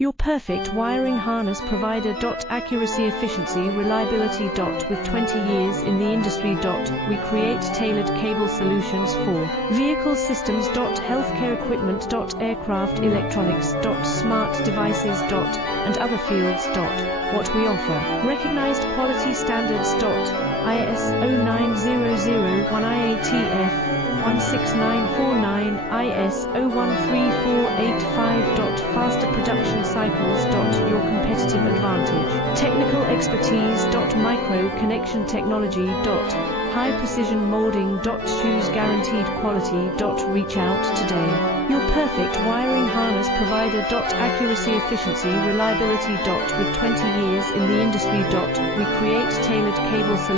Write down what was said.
Your perfect wiring harness provider. Accuracy, efficiency, reliability. With 20 years in the industry. We create tailored cable solutions for vehicle systems. Healthcare equipment. Aircraft electronics. Smart devices. And other fields. What we offer: recognized quality standards. ISO 9001, IATF 16949, ISO 13485. Faster production cycles. Your competitive advantage. Technical expertise. Micro connection technology. High precision molding. Choose guaranteed quality. Reach out today. Your perfect wiring harness provider. Accuracy, efficiency, reliability. With 20 years in the industry. We create tailored cable solutions.